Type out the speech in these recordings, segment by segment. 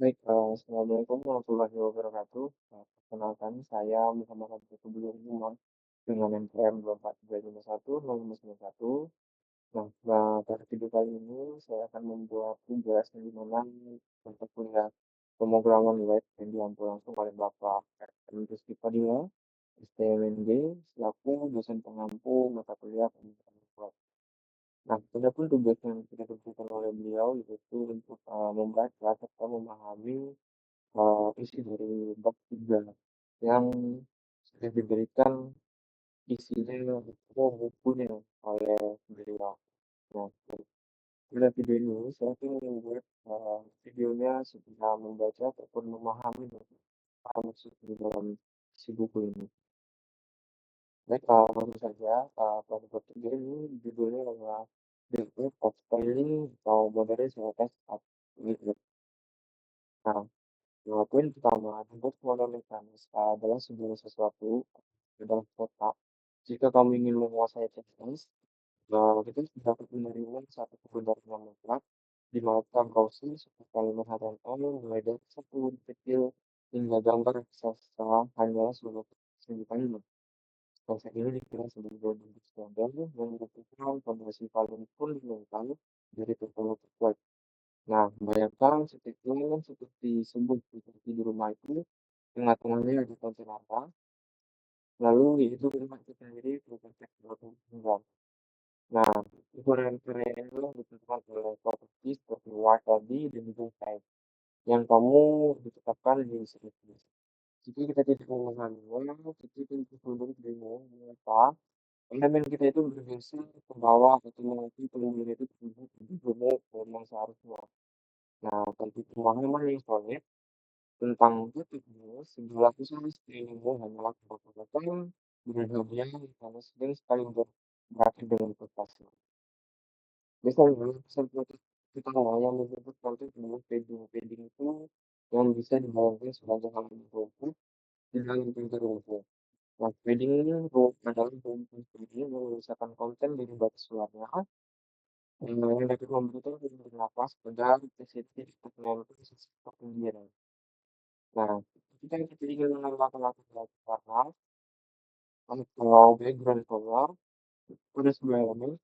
Baik, assalamualaikum warahmatullahi wabarakatuh. Perkenalkan saya Muhammad Abdul Qadir Umar dengan NPM 243510591. Nah, pada video kali ini saya akan membuat tugas yang di mana mata kuliah pemrograman web yang diampu langsung oleh Bapak R.M. Rizky Padilla, STMNG, selaku dosen pengampu mata kuliah pemrograman web. Nah, adapun tugas yang kita tentukan oleh beliau yaitu untuk membaca serta memahami isi dari bab 3 yang sudah diberikan isinya atau bukunya oleh beliau. Nah, pada video ini saya akan membuat videonya supaya membaca ataupun memahami apa maksud di dalam isi buku ini. Baik, langsung saja pada bab 3 ini judulnya adalah The Art of Spelling atau Modern Test at Literature. Nah, poin pertama, dibuat semuanya mekanis adalah segala sesuatu dalam kotak. Jika kamu ingin menguasai teks, kita dapat menerima satu kebenaran yang mutlak di mata browser seperti kalimat HTML mulai dari satu huruf kecil hingga gambar raksasa hanyalah sebuah kalimat. Konsep ini dikira sebagai bentuk standar yang merupakan fondasi paling fundamental dari teknologi web. Nah, bayangkan settingan seperti sebuah seperti di rumah itu, tengah-tengahnya ada konten apa, lalu itu kalimat itu sendiri berupa teks berhubungan. Nah, ukuran keren itu ditentukan oleh properti seperti white tadi dan juga type yang kamu ditetapkan di situ. Jika kita tidak memahaminya, kita tentu sulit bingung mengapa elemen kita itu bergeser ke bawah atau mengikuti pengguna itu berbeda memang seharusnya. Nah, tentu pemahaman yang solid tentang itu segala usaha screeningmu hanyalah kebablasan berlebihan karena sering sekali berakhir dengan prestasi. Misalnya, pesan kita yang menyebut konten dengan padding itu yang bisa dibayangkan sebagai hal yang rumput di dalam pintu rumput. Nah, padding ini adalah rumput padding yang memisahkan konten dari batas luarnya, yang dapat memberikan ruang napas pada sensitif menempel sisi ketinggian. Nah, ketika kita ingin menambahkan latar warna atau background color pada sebuah elemen,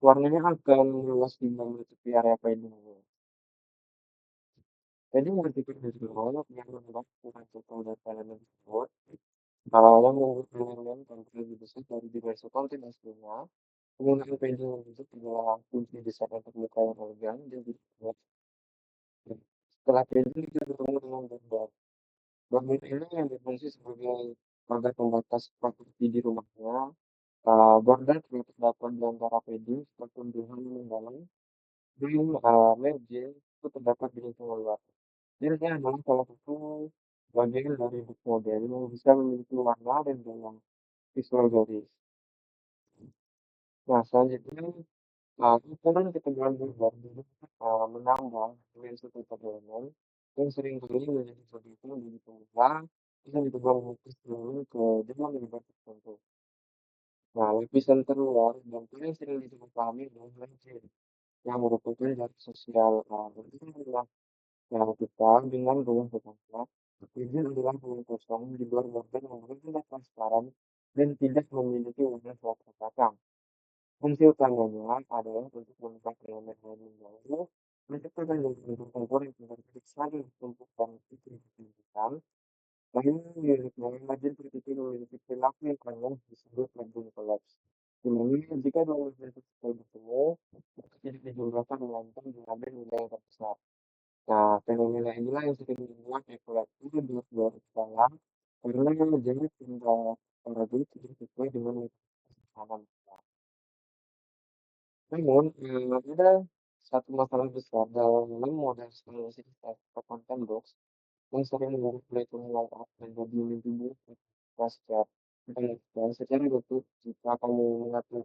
warnanya akan meluas hingga menutupi area padding. Jadi berpikir dari awal yang membuat ukuran total data elemen tersebut, yang membuat elemen konten lebih besar dari diversi konten aslinya, penggunaan padding untuk adalah kunci besar untuk buka yang elegan dan tidak. Setelah padding kita bertemu dengan gambar. Gambar ini yang berfungsi sebagai pagar pembatas properti di rumahnya. Border yang terdapat di antara padding seperti tumbuhan mendalam dan margin itu terdapat di lingkungan luar. Ini adalah salah satu bagian dari book model yang bisa memiliki warna dan benang visual garis. Nah, selanjutnya, ukuran ketebalan gambar ini menambah dimensi tiap elemen yang seringkali menjadi begitu menjadi pemula yang ditebang lukis dulu ke dalam gambar tertentu. Nah, lapisan terluar dan paling sering dipahami adalah legend yang merupakan dari sosial bergerak. Nah, kita dengan ruang terbuka, izin adalah ruang kosong di luar border yang tidak transparan dan tidak memiliki warna suatu kacang. Fungsi utamanya adalah untuk mengubah elemen-elemen baru, menciptakan bentuk komponen yang saling bertumpuk dan signifikan. Lalu unit margin partikel memiliki perilaku yang konyol disebut margin collapse. Di mana jika dua margin partikel bertemu, maka tidak dijumlahkan melainkan mengambil nilai yang terbesar. Nah, fenomena inilah yang sering dibuat evaluasi di dua dalam karena jadi tinggal paradigma tidak sesuai dengan tekanan. Namun, ada satu masalah besar dalam model simulasi atau content box yang sering membuat pelaku melompat dan jadi mimpi buruk pasca dan secara betul jika kamu mengatur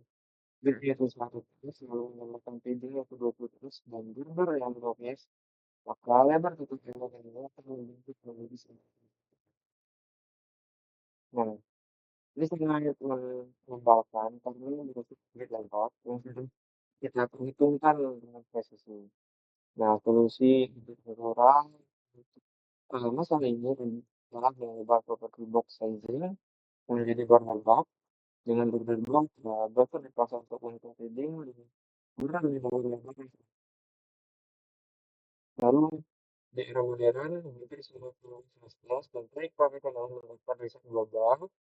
grid itu 100 terus lalu menambahkan padding itu 20 terus dan border yang 12, maka lebar tutup yang ini akan membentuk menjadi sempurna. Nah, ini sangat membahayakan karena menurut grid layout yang sudah kita perhitungkan dengan presisi. Nah, solusi untuk orang masalah ini adalah mengubah properti box saja menjadi berharga dengan berbentuk buffer dipasang untuk untuk shading murah lebih menggunakan. Lalu di era modern hampir semua fasilitas dan trik profesional merupakan riset global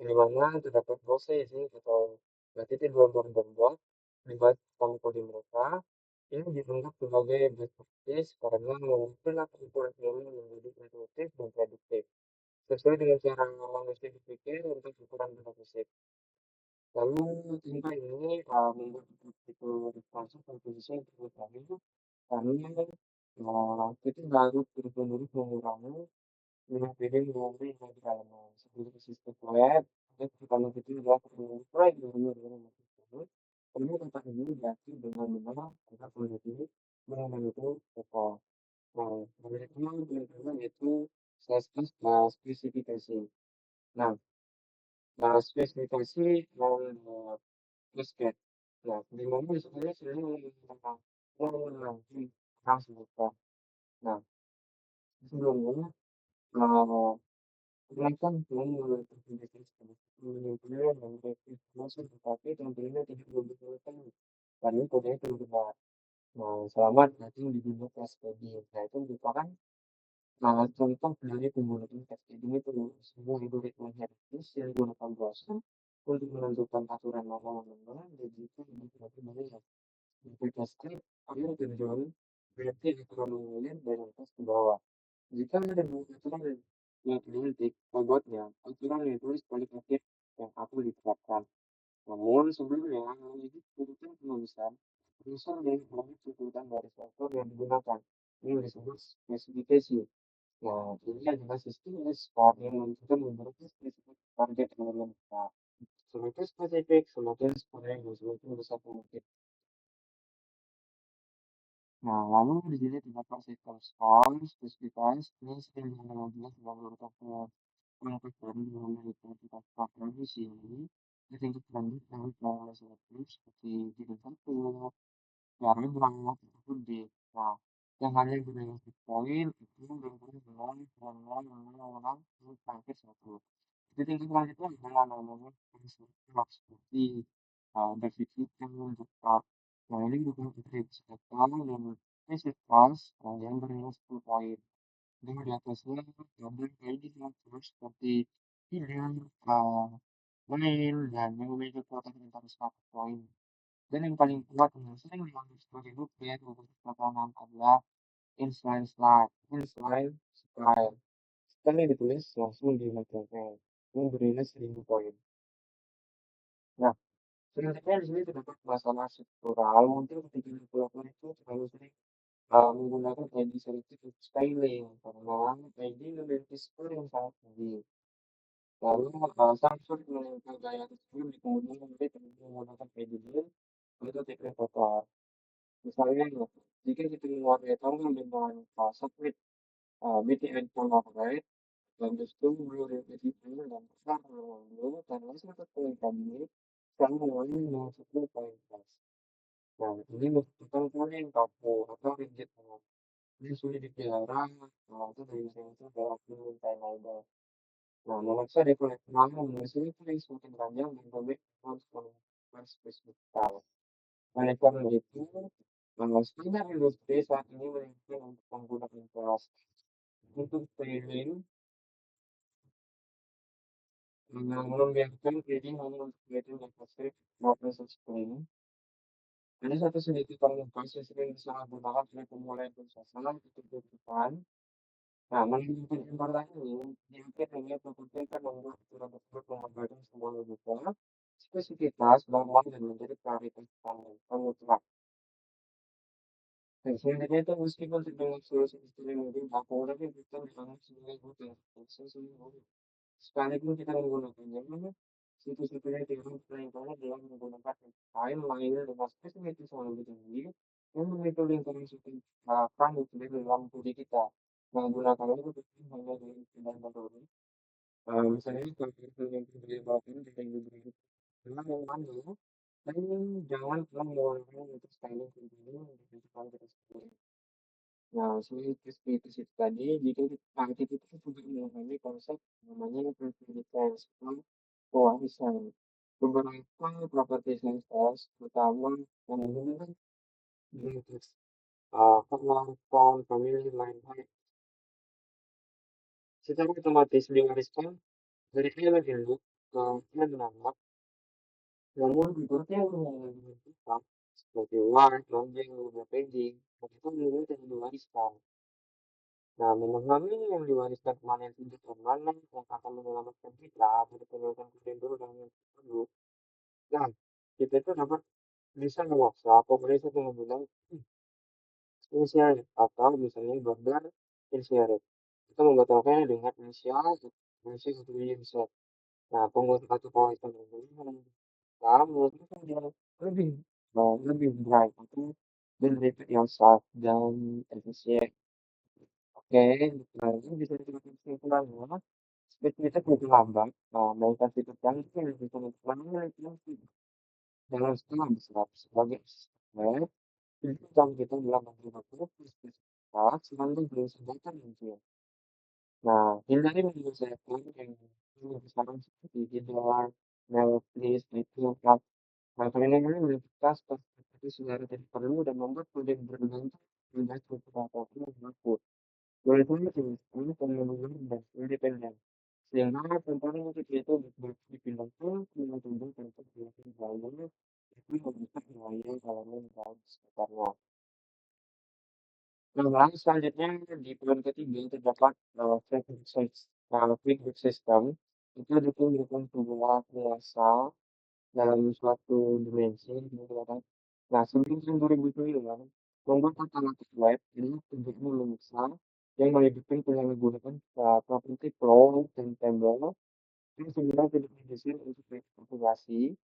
di mana terdapat proses atau berarti itu dua berbentuk dibuat kode mereka ini dianggap sebagai best practice karena menggunakan ukuran yang menjadi intuitif dan prediktif sesuai dengan cara manusia berpikir untuk ukuran berbasis. Lalu tinta ini membuat itu masuk komposisi yang cukup baik karena kita harus terus-menerus mengurangi minyak piring melalui media elemen seperti sistem web dan pertama itu adalah proyek dengan tersebut ini tempat ini diakui dengan benar agar menjadi benar itu pokok. Nah, berikutnya yang kedua yaitu spesifikasi. Nah, spesifikasi basket. Nah, di mana sebenarnya sering tentang mengenai tentang sebuah. Nah, sebelumnya, kenaikan belum terdeteksi menunjukkan dan masuk tetapi tentunya tidak membutuhkan karena kodenya belum benar. Nah, selamat datang di dunia custody. Nah, itu merupakan contoh dari penggunaan custody itu semua algoritma hierarkis yang digunakan browser untuk menentukan aturan nama-nama dan itu diperhatikan aplikasi agar tujuan berarti aturan mengalir dari atas ke bawah. Jika ada dua aturan yang identik, membuatnya aturan yang ditulis kualitatif yang aku diterapkan. Namun sebelumnya, memiliki kebutuhan penulisan, unsur dan banyak tuntutan dari software yang digunakan. Ini disebut spesifikasi. Nah, ini adalah sistem skor yang menentukan beberapa spesifik target yang lengkap. Semakin spesifik, semakin skor yang semakin besar mungkin. Nah, lalu di sini terdapat sistem skor, spesifikasi, ini sering dianalogikan sebagai urutan untuk dari memiliki kualitas tradisi ini, di tingkat lanjut dari pola selektif seperti tingkat satu, paragraf, ataupun D. Nah, yang hanya gunakan poin itu berhubungan dengan mengulang terakhir satu. Di tingkat selanjutnya adalah namanya konstruktif seperti defisit yang mendekat. Nah, ini merupakan trik sekitar dan basic class yang bernilai 10 poin. Dan di atasnya ada ID terus seperti healer, main, dan yang memiliki kuota sekitar 100 poin. Dan yang paling kuat yang sering dianggap sebagai bukti untuk pertahanan adalah inline slide, inline style. Sekali ditulis langsung dibacakan. Ini bernilai 1000 poin. Nah, selanjutnya di sini terdapat masalah struktural. Mungkin ketika developer itu terlalu sering menggunakan ID selektif untuk styling karena ID memiliki skor yang sangat tinggi. Lalu Samsung menempel gaya tersebut di kemudian hari dengan menggunakan ID atau teknik kotor. Misalnya, jika kita menggunakan dengan satelit BTN Polaroid dan justru merevisi dan besar mengambil karena satu poin kami sekarang mulai dengan 10 poin. Nah, ini merupakan kuning kaku atau rigid. Ini sulit dipelihara itu dari sensor dalam time model. Nah, memaksa dekoratif malam menghasilkan yang semakin panjang dan robek untuk menentukan spesifikal. Oleh karena itu, standar industri saat ini menunjukkan untuk menggunakan kelas untuk training membiarkan trading hanya untuk trading yang pasif maupun screen. Ada satu sedikit pamungkas yang sering disalahgunakan oleh pemula investasi untuk berdepan. Nah, menunjukkan informasi ini, diukir hanya memungkinkan membuat aturan tersebut mengabaikan semua logika, spesifitas, norma, dan menjadi prioritas mutlak. Dan sebenarnya itu meskipun dengan solusi istilah mobil, aku lagi bukan dianggap sebagai hotel. Sekalipun kita menggunakannya, mana situs-situs yang tidak mempelajari dalam menggunakan file lainnya dengan spesifikasi yang lebih tinggi, yang memiliki lingkaran sistem akan ditulis dalam kode kita. Menggunakan itu hanya dengan tidak metode. Misalnya kalau kita yang dibawakan kita yang diberi dengan yang mana, dan jangan pernah menggunakan untuk styling sendiri untuk kita sendiri. Nah, selain kritis itu tadi, jika kita itu juga memahami konsep namanya property defense atau pewarisan. Beberapa properti sains, terutama yang menggunakan benefits, kamar, phone, family, lain-lain, secara otomatis diwariskan dari ayah ke ibu ke anak-anak, namun bentuknya yang tetap seperti uang, lonjeng, packaging, begitu dulu tidak diwariskan. Nah, memahami yang diwariskan kemana yang tidak kemana yang akan menyelamatkan kita dari penolakan kejadian dulu dan yang tersebut. Nah, kita itu dapat bisa memaksa komunikasi dengan bilang initiate atau misalnya border initiate. Kita membatalkannya dengan inisial, inisial satu bisa. Nah, penggunaan satu poin ini nah, menurutku kan dia lebih lebih bright itu dan lebih yang soft dan efisien. Oke, nah ini bisa kita kesimpulannya. Speed kita begitu lambat. Nah, mainkan fitur canggih yang bisa kesimpulannya itu dalam setengah besar sebagai web. Itu jam kita bilang menggunakan speed sebanding dengan senjata mungkin. Nah, hindari menyelesaikan yang besar seperti tidur, Netflix, itu kan. Nah, ini universitas itu secara tidak perlu dan membuat proyek bergantung tidak cukup apapun yang mampu. Oleh karena itu, pembangunan dan independen. Sehingga komponen untuk itu dipindahkan ke metode untuk dilakukan gaya itu merusak gaya elemen dan sekitarnya. Nah, lalu selanjutnya di poin ketiga terdapat feedback system itu ditujukan sebuah kuasa dalam suatu dimensi gitu kan. Nah, sebelum tahun 2009, membuat alternatif web ini tujuannya membesar yang melibatkan penyalahgunaan properti flow dan table yang sebenarnya tidak didesain untuk aplikasi.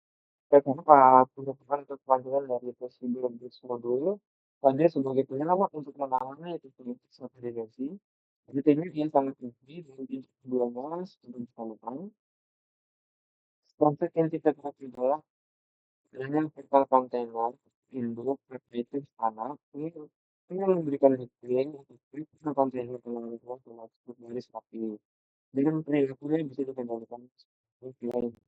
Beberapa perubahan untuk kelanjutan dari Possible Bridge Module ada sebagai penyelamat untuk menangani itu satu dimensi. Detailnya ia sangat tinggi dan tidak belas untuk konsep yang kita pakai adalah dengan virtual container, induk, repetitif, anak, ini memberikan detail untuk virtual container pengelolaan otomatis berbaris rapi. Dengan perilakunya bisa dikendalikan sebagai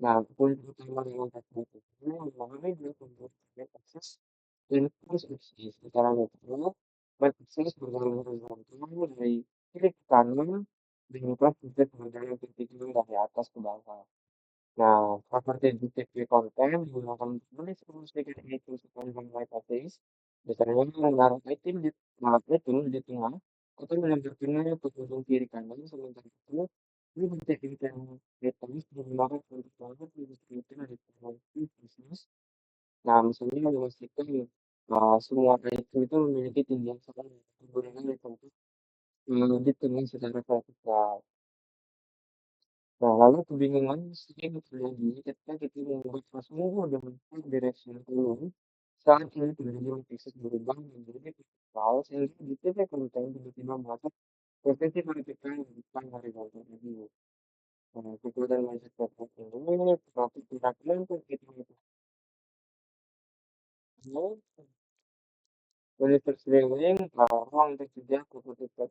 nah, poin utama dengan teknik ini memahami dua komponen akses dan akses secara netral, baik akses berjalan horizontal dari kiri ke kanan dengan titik berjalan titik dari atas ke bawah. Nah, properti detektif konten digunakan untuk mendistribusikan itu sepanjang hypertext. Biasanya menaruh item di tengah atau menempatkannya ke ujung kiri kanan. Sementara itu, ini detektif yang database digunakan untuk melakukan pendistribusian di tengah bisnis. Nah, misalnya memastikan semua item itu memiliki tinggi yang sama dengan item itu di tengah secara vertikal. Nah, lalu kebingungan sering terjadi ketika kita membuat semua dengan direction ulang saat ini terjadi akses berubah menjadi vertikal sehingga di titik konten tiba-tiba masuk posisi vertikal yang bukan horizontal tadi. Nah, kemudian lanjut ke part ini, tetapi kira-kira untuk kita itu Universe Link, ruang tersedia untuk kita.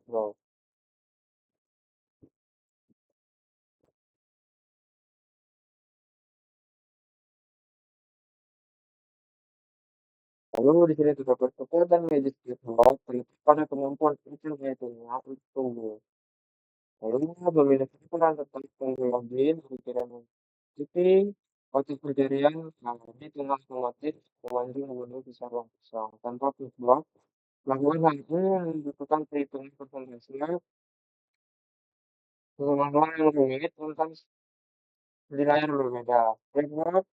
Lalu di sini terdapat kekuatan medis virtual pada kemampuan internetnya untuk lalu memiliki peran tentang teknologi pemikiran jadi waktu pencarian di tengah otomatis memanjang memenuhi besar ruang kosong tanpa feedback melakukan hal ini membutuhkan perhitungan persentasenya pengetahuan yang rumit tentang di layar berbeda feedback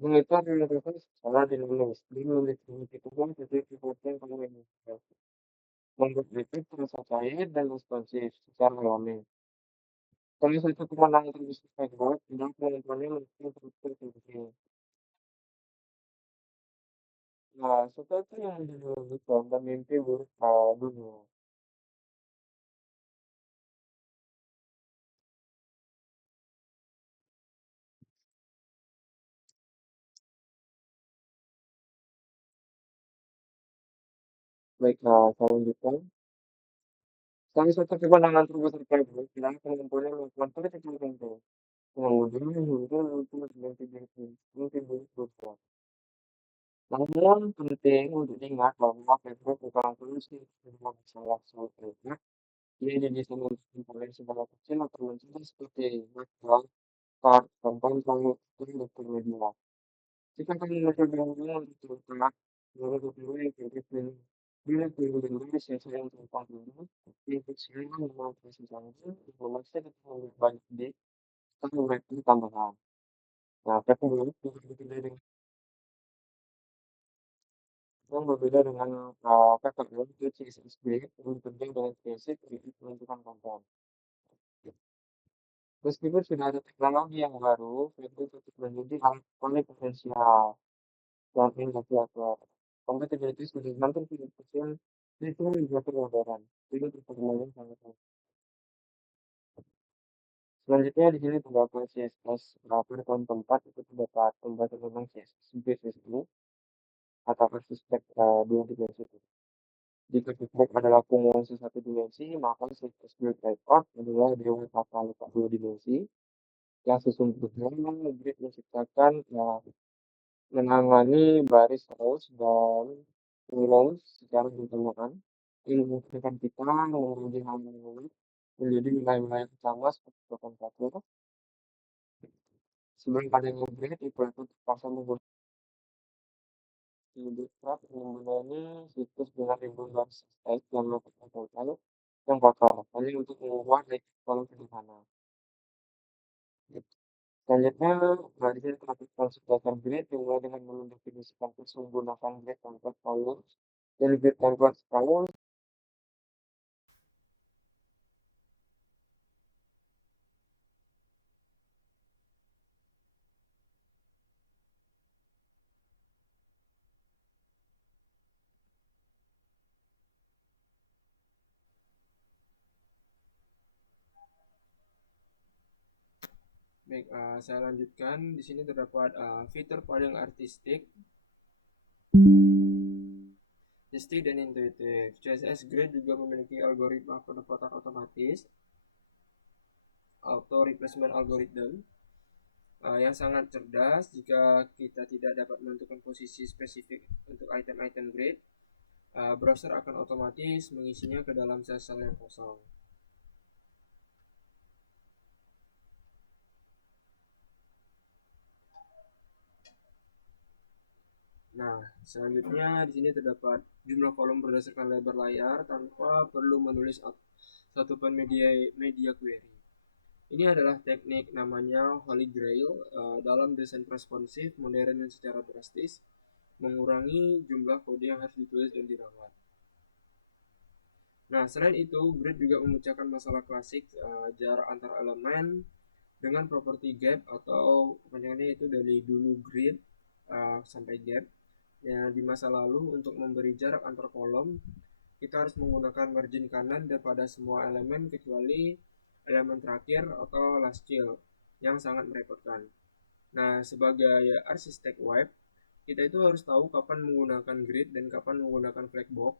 monitor dilakukan secara dinamis menulis pengetahuan sesuai kebutuhan pengguna membuat itu terasa cair dan responsif secara alami. Salah satu kemenangan terbesar Edward adalah kemampuannya melakukan berpikir. Nah, sesuatu yang dilakukan dan mimpi buruk dunia. Baik, saya lanjutkan. Salah satu kewenangan terbesar Pebble adalah pengumpulan lingkungan politik tertentu. Kemudian hingga multi namun penting untuk diingat bahwa Pebble bukan solusi semua masalah sebetulnya. Ia didesain untuk memperoleh segala kecil atau mencegah seperti makro, kar, komponen, dan media. Jika kami mencoba untuk terutama menurut yang kritis bila pelindungan sesuai yang terpadu, untuk semua memiliki sesuatu, informasi dan banyak di mereka tambahan. Nah, tapi dulu berbeda dengan PKL itu CSSB yang bekerja dengan basic untuk menentukan konten. Meskipun sudah ada teknologi yang baru, Facebook tetap menjadi hal paling potensial. Dan indikator kompatibilitas sudah hampir tidak kecil itu indikator modern tidak terpenuhi sangat baik. Selanjutnya di sini terdapat CSS pertemuan tempat itu terdapat pembaca tentang CSS basis ini atau suspek dua dimensi itu. Jika feedback adalah kumulasi satu dimensi, maka CSS build layout adalah dewan kata letak dua dimensi yang sesungguhnya grid menciptakan menangani baris rows dan rows secara bersamaan. Ini memungkinkan kita mengurangi hal menjadi wilayah-wilayah utama seperti papan pasir. Sebelum adanya grid, operator terpaksa menggunakan bootstrap menggunakan situs dengan ribuan baris teks yang melakukan total yang kotor, hanya untuk membuat kolom sederhana. Selanjutnya, di sini terdapat konsultasi grid dimulai dengan mendefinisikan menggunakan grid template columns dan grid template columns. Baik, saya lanjutkan. Di sini terdapat fitur paling artistik, dan intuitif. CSS Grid juga memiliki algoritma penempatan otomatis, auto replacement algorithm, yang sangat cerdas. Jika kita tidak dapat menentukan posisi spesifik untuk item-item grid, browser akan otomatis mengisinya ke dalam sel-sel yang kosong. Nah, selanjutnya di sini terdapat jumlah kolom berdasarkan lebar layar tanpa perlu menulis satupun media query. Ini adalah teknik namanya Holy Grail dalam desain responsif modern dan secara drastis mengurangi jumlah kode yang harus ditulis dan dirawat. Nah, selain itu, Grid juga memecahkan masalah klasik jarak antar elemen dengan properti gap atau kepanjangannya itu dari dulu grid sampai gap. Ya, di masa lalu untuk memberi jarak antar kolom, kita harus menggunakan margin kanan pada semua elemen kecuali elemen terakhir atau last child yang sangat merepotkan. Nah, sebagai arsitek web, kita itu harus tahu kapan menggunakan grid dan kapan menggunakan flagbox.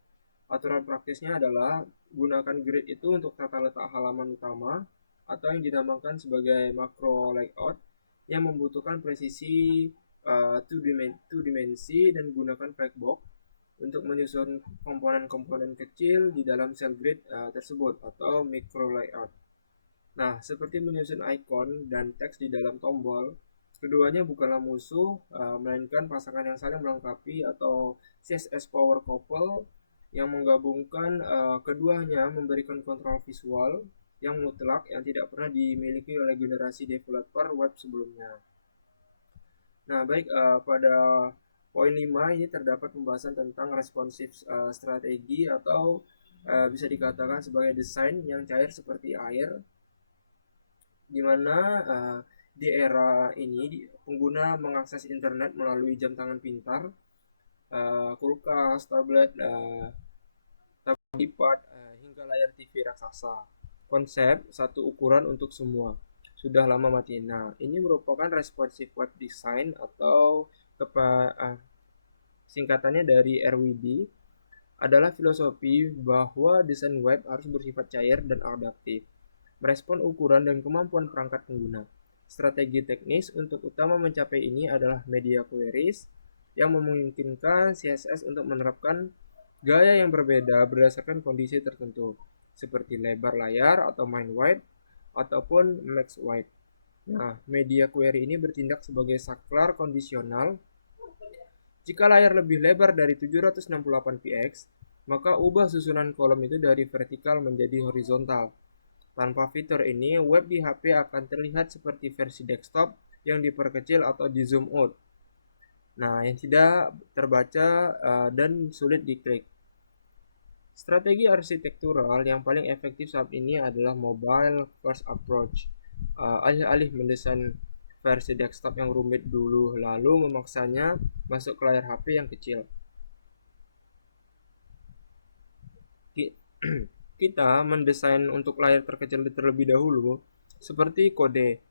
Aturan praktisnya adalah gunakan grid itu untuk tata letak halaman utama atau yang dinamakan sebagai macro layout yang membutuhkan presisi two dimensi dan gunakan flagbox untuk menyusun komponen-komponen kecil di dalam sel grid tersebut atau micro layout. Nah, seperti menyusun icon dan teks di dalam tombol, keduanya bukanlah musuh, melainkan pasangan yang saling melengkapi atau CSS power couple yang menggabungkan keduanya memberikan kontrol visual yang mutlak yang tidak pernah dimiliki oleh generasi developer web sebelumnya. Nah, baik, pada poin 5 ini terdapat pembahasan tentang responsif strategi atau bisa dikatakan sebagai desain yang cair seperti air, di mana di era ini pengguna mengakses internet melalui jam tangan pintar, kulkas, tablet, iPad, hingga layar TV raksasa. Konsep satu ukuran untuk semua sudah lama mati. Nah, ini merupakan responsive web design atau singkatannya dari RWD adalah filosofi bahwa desain web harus bersifat cair dan adaptif, merespon ukuran dan kemampuan perangkat pengguna. Strategi teknis untuk utama mencapai ini adalah media queries yang memungkinkan CSS untuk menerapkan gaya yang berbeda berdasarkan kondisi tertentu, seperti lebar layar atau min width ataupun max width. Nah, media query ini bertindak sebagai saklar kondisional. Jika layar lebih lebar dari 768 px, maka ubah susunan kolom itu dari vertikal menjadi horizontal. Tanpa fitur ini, web di HP akan terlihat seperti versi desktop yang diperkecil atau di zoom out. Nah, yang tidak terbaca dan sulit diklik. Strategi arsitektural yang paling efektif saat ini adalah mobile first approach. Alih-alih mendesain versi desktop yang rumit dulu lalu memaksanya masuk ke layar HP yang kecil. Kita mendesain untuk layar terkecil terlebih dahulu seperti kode.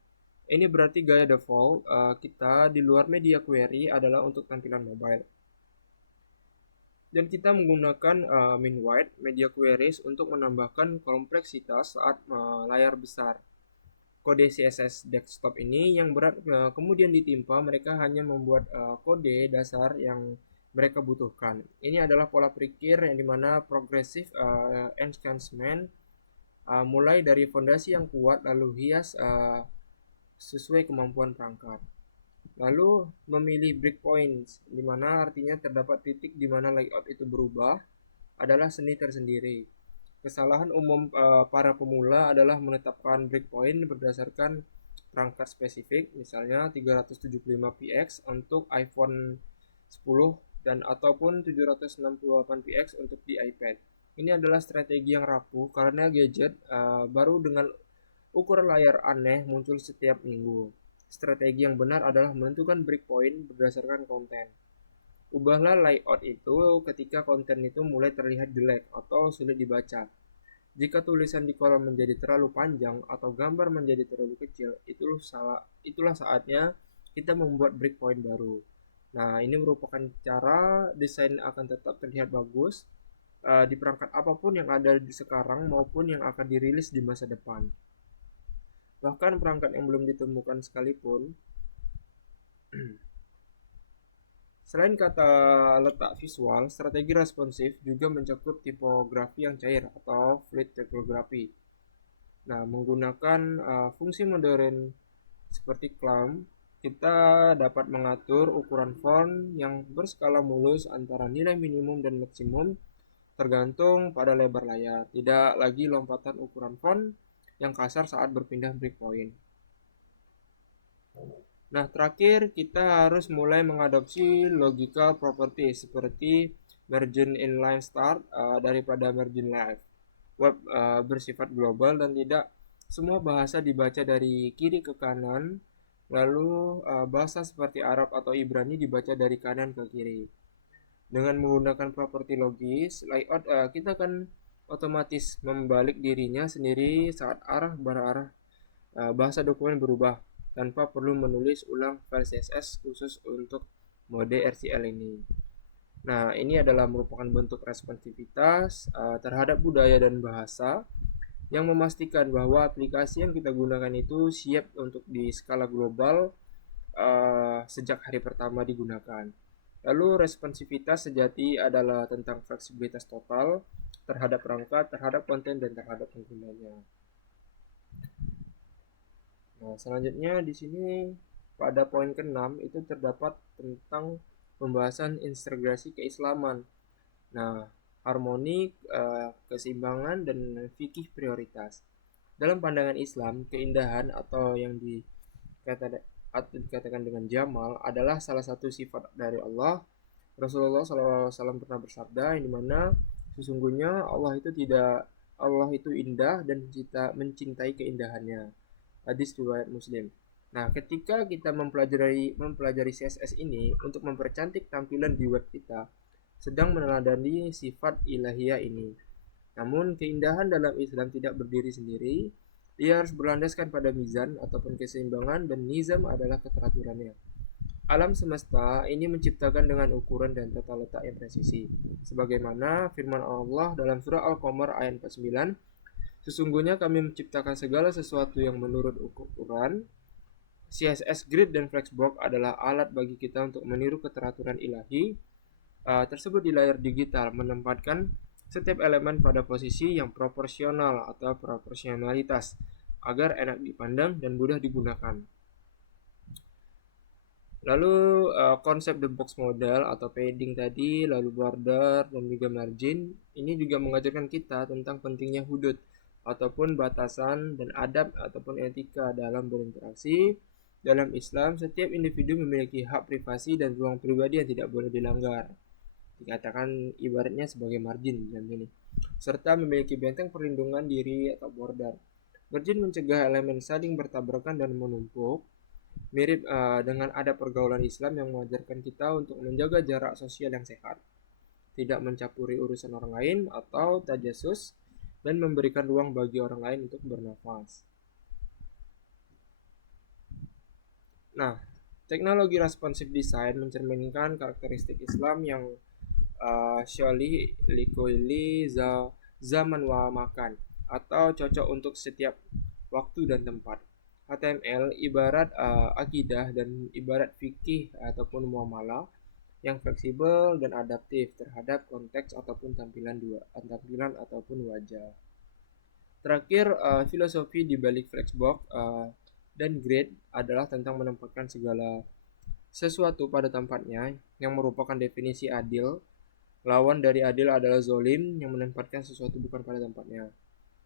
Ini berarti gaya default kita di luar media query adalah untuk tampilan mobile. Dan kita menggunakan min width media queries untuk menambahkan kompleksitas saat layar besar. Kode CSS desktop ini yang berat kemudian ditimpa, mereka hanya membuat kode dasar yang mereka butuhkan. Ini adalah pola pikir yang dimana progressive enhancement mulai dari fondasi yang kuat lalu hias sesuai kemampuan perangkat. Lalu memilih breakpoints, di mana artinya terdapat titik di mana layout itu berubah, adalah seni tersendiri. Kesalahan umum para pemula adalah menetapkan breakpoint berdasarkan perangkat spesifik, misalnya 375px untuk iPhone 10 dan ataupun 768px untuk di iPad. Ini adalah strategi yang rapuh karena gadget baru dengan ukuran layar aneh muncul setiap minggu. Strategi yang benar adalah menentukan breakpoint berdasarkan konten. Ubahlah layout itu ketika konten itu mulai terlihat jelek atau sulit dibaca. Jika tulisan di kolom menjadi terlalu panjang atau gambar menjadi terlalu kecil, itulah saatnya kita membuat breakpoint baru. Nah, ini merupakan cara desain akan tetap terlihat bagus di perangkat apapun yang ada di sekarang maupun yang akan dirilis di masa depan. Bahkan perangkat yang belum ditemukan sekalipun. Selain kata letak visual, strategi responsif juga mencakup tipografi yang cair atau fluid typography. Nah, menggunakan fungsi modern seperti clamp, kita dapat mengatur ukuran font yang berskala mulus antara nilai minimum dan maksimum tergantung pada lebar layar. Tidak lagi lompatan ukuran font yang kasar saat berpindah breakpoint. Nah, terakhir kita harus mulai mengadopsi logical property seperti margin inline start daripada margin left. Web bersifat global dan tidak semua bahasa dibaca dari kiri ke kanan, lalu bahasa seperti Arab atau Ibrani dibaca dari kanan ke kiri. Dengan menggunakan properti logis, layout kita akan otomatis membalik dirinya sendiri saat arah berarah bahasa dokumen berubah tanpa perlu menulis ulang file CSS khusus untuk mode RTL ini. Nah, ini adalah merupakan bentuk responsivitas terhadap budaya dan bahasa yang memastikan bahwa aplikasi yang kita gunakan itu siap untuk di skala global sejak hari pertama digunakan. Lalu responsivitas sejati adalah tentang fleksibilitas total terhadap perangkat, terhadap konten, dan terhadap penggunanya. Nah, selanjutnya di sini pada poin ke-6 itu terdapat tentang pembahasan integrasi keislaman. Nah, harmoni, keseimbangan, dan fikih prioritas. Dalam pandangan Islam, keindahan atau yang dikatakan dengan jamal adalah salah satu sifat dari Allah. Rasulullah SAW pernah bersabda yang dimana sesungguhnya Allah itu indah dan kita mencintai keindahannya. Hadis riwayat Muslim. Nah, ketika kita mempelajari CSS ini untuk mempercantik tampilan di web kita, sedang meneladani sifat ilahiyah ini. Namun, keindahan dalam Islam tidak berdiri sendiri. Ia harus berlandaskan pada mizan ataupun keseimbangan, dan nizam adalah keteraturannya. Alam semesta ini menciptakan dengan ukuran dan tata letak yang presisi. Sebagaimana firman Allah dalam surah Al-Qamar ayat 49, sesungguhnya kami menciptakan segala sesuatu yang menurut ukuran. CSS Grid dan Flexbox adalah alat bagi kita untuk meniru keteraturan ilahi tersebut di layar digital, menempatkan setiap elemen pada posisi yang proporsional atau proporsionalitas agar enak dipandang dan mudah digunakan. Lalu konsep the box model atau padding tadi, lalu border dan juga margin, ini juga mengajarkan kita tentang pentingnya hudud ataupun batasan dan adab ataupun etika dalam berinteraksi. Dalam Islam, setiap individu memiliki hak privasi dan ruang pribadi yang tidak boleh dilanggar. Dikatakan ibaratnya sebagai margin dalam ini. Serta memiliki benteng perlindungan diri atau border. Margin mencegah elemen saling bertabrakan dan menumpuk, mirip dengan ada pergaulan Islam yang mengajarkan kita untuk menjaga jarak sosial yang sehat, tidak mencampuri urusan orang lain atau tajasus, dan memberikan ruang bagi orang lain untuk bernafas. Nah, teknologi responsive design mencerminkan karakteristik Islam yang Syoli Likoili zaman wa makan atau cocok untuk setiap waktu dan tempat. HTML ibarat akidah dan ibarat fikih ataupun muamalah yang fleksibel dan adaptif terhadap konteks ataupun tampilan ataupun wajah. Terakhir, filosofi di balik Flexbox dan Grid adalah tentang menempatkan segala sesuatu pada tempatnya yang merupakan definisi adil. Lawan dari adil adalah zolim yang menempatkan sesuatu bukan pada tempatnya.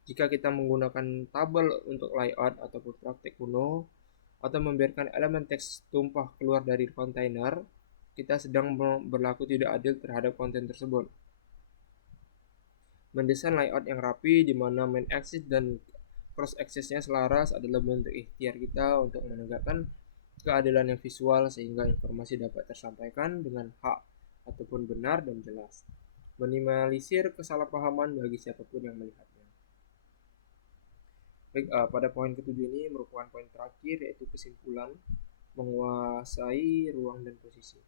Jika kita menggunakan tabel untuk layout ataupun praktek kuno, atau membiarkan elemen teks tumpah keluar dari kontainer, kita sedang berlaku tidak adil terhadap konten tersebut. Mendesain layout yang rapi di mana main axis dan cross axisnya selaras adalah bentuk ikhtiar kita untuk menegakkan keadilan yang visual sehingga informasi dapat tersampaikan dengan hak ataupun benar dan jelas. Minimalisir kesalahpahaman bagi siapapun yang melihatnya. Baik, pada poin ketujuh ini merupakan poin terakhir yaitu kesimpulan menguasai ruang dan posisi.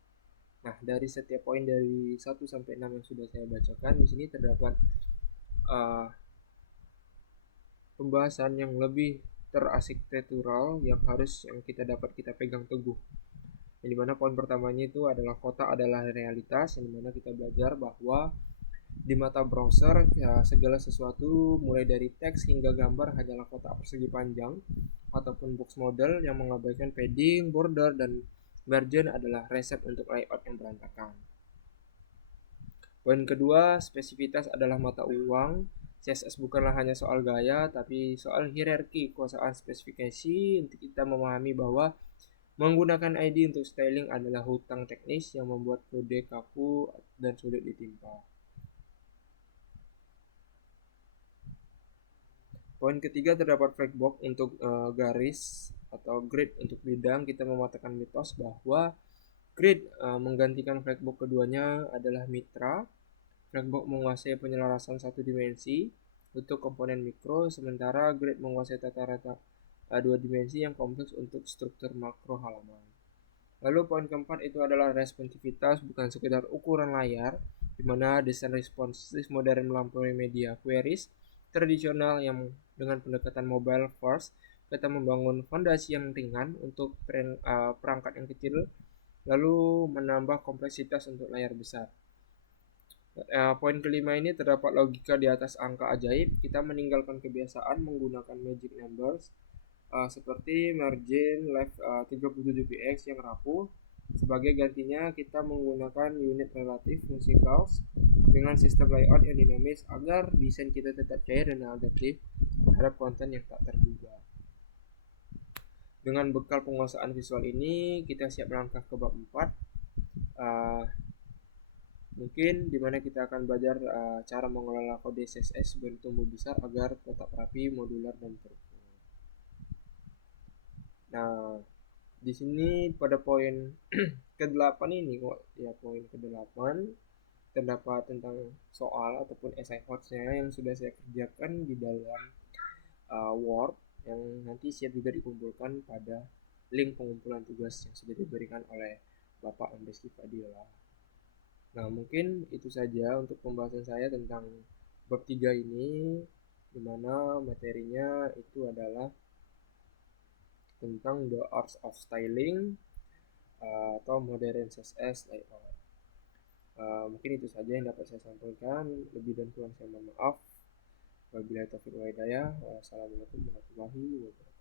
Nah, dari setiap poin dari 1 sampai 6 yang sudah saya bacakan di sini terdapat uh, pembahasan yang lebih terarsitektural yang kita dapat kita pegang teguh. Yang dimana poin pertamanya itu adalah kota adalah realitas, yang dimana kita belajar bahwa di mata browser ya, segala sesuatu mulai dari teks hingga gambar hanyalah kotak persegi panjang ataupun box model yang mengabaikan padding, border, dan margin adalah resep untuk layout yang berantakan. Poin kedua, spesifitas adalah mata uang. CSS bukanlah hanya soal gaya, tapi soal hierarki kekuasaan spesifikasi untuk kita memahami bahwa menggunakan ID untuk styling adalah hutang teknis yang membuat kode kaku dan sulit ditimpa. Poin ketiga terdapat flagbox untuk garis atau grid untuk bidang. Kita mematahkan mitos bahwa grid menggantikan flagbox keduanya adalah mitra. Flagbox menguasai penyelarasan satu dimensi untuk komponen mikro, sementara grid menguasai tata rata dua dimensi yang kompleks untuk struktur makro halaman. Lalu poin keempat itu adalah responsivitas, bukan sekedar ukuran layar, di mana desain responsif modern melampaui media queries tradisional yang dengan pendekatan mobile first, kita membangun fondasi yang ringan untuk perangkat yang kecil, lalu menambah kompleksitas untuk layar besar. Poin kelima ini terdapat logika di atas angka ajaib. Kita meninggalkan kebiasaan menggunakan magic numbers seperti margin left 37px yang rapuh. Sebagai gantinya kita menggunakan unit relatif musicals dengan sistem layout yang dinamis agar desain kita tetap cair dan adaptif terhadap konten yang tak terduga. Dengan bekal penguasaan visual ini, kita siap melangkah ke bab 4. Mungkin dimana kita akan belajar cara mengelola kode CSS bertumbuh besar agar tetap rapi, modular, dan terukur. Nah, di sini pada poin ke-8 ini, ya poin ke-8 terdapat tentang soal ataupun essay notes-nya yang sudah saya kerjakan di dalam Word yang nanti siap juga dikumpulkan pada link pengumpulan tugas yang sudah diberikan oleh Bapak M. Rizky Fadila. Nah, mungkin itu saja untuk pembahasan saya tentang bab 3 ini, di mana materinya itu adalah tentang the arts of styling atau modern CSS layout. Mungkin itu saja yang dapat saya sampaikan. Lebih dan kurang saya mohon maaf. Wabillahi taufiq wal hidayah. Wassalamualaikum warahmatullahi wabarakatuh.